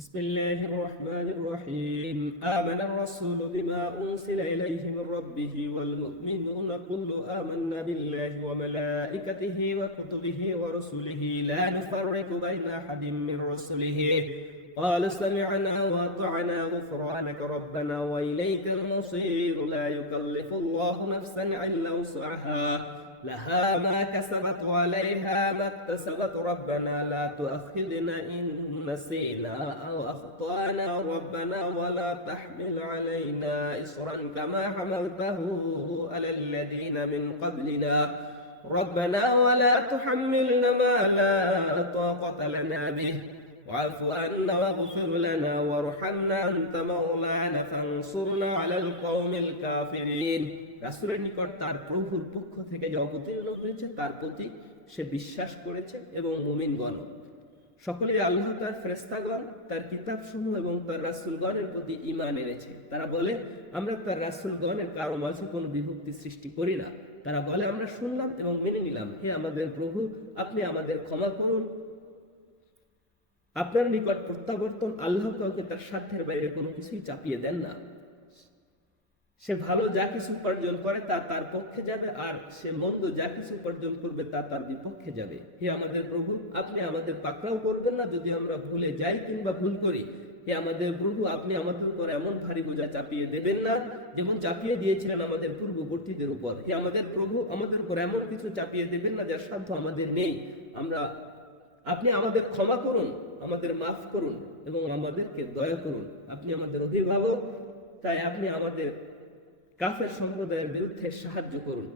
بسم الله الرحمن الرحيم آمن الرسول بما أنزل إليه من ربه والمؤمنون كل آمنا بالله وملائكته وكتبه ورسله لا نفرق بين أحد من رسله قال سمعنا وأطعنا غفرانك ربنا وإليك المصير لا يكلف الله نفسا إلا وسعها لها ما كسبت وعليها ما اكتسبت ربنا لا تؤاخذنا إن نسينا أو أخطأنا ربنا ولا تحمل علينا إصرا كما حملته على الذين من قبلنا ربنا ولا تحملنا ما لا طاقة لنا به واعف عنا واغفر لنا وارحمنا أنت مولانا فانصرنا على القوم الكافرين রাসূলের নিকট তার প্রভুর পক্ষ থেকে যা অবতীর্ণ হয়েছে তার প্রতি সে বিশ্বাস করেছে এবং মুমিনগণ সকলে আল্লাহ তার ফেরেশতাগণ তার কিতাবসমূহ এবং তার রাসূলগণের প্রতি ঈমান এনেছে। তারা বলে আমরা তার রাসূলগণের কারো মাঝে কোনো বিভক্তি সৃষ্টি করি না। তারা বলে আমরা শুনলাম এবং মেনে নিলাম। হে আমাদের প্রভু, আপনি আমাদের ক্ষমা করুন। আপনার নিকট প্রত্যাবর্তন, আল্লাহ কাউকে তার স্বার্থের বাইরে কোনো কিছুই চাপিয়ে দেন না। সে ভালো যা কিছু উপার্জন করে তা তার পক্ষে যাবে, আর সে মন্দ যা কিছু উপার্জন করবে তা তার বিপক্ষে যাবে। হে আমাদের প্রভু, আপনি আমাদের পাকড়াও করবেন না যদি আমরা ভুলে যাই কিংবা ভুল করি। হে আমাদের প্রভু, আপনি আমাদের উপর এমন ভারী বোঝা চাপিয়ে দেবেন না যেমন চাপিয়ে দিয়েছিলেন আমাদের পূর্ববর্তীদের উপর। হে আমাদের প্রভু, আমাদের উপর এমন কিছু চাপিয়ে দেবেন না যার সাধ্য আমাদের নেই। আপনি আমাদের ক্ষমা করুন, আমাদের মাফ করুন এবং আমাদেরকে দয়া করুন। আপনি আমাদের অভিভাবক, তাই আপনি আমাদের কাফের সম্প্রদায়ের বিরুদ্ধে সাহায্য করুন।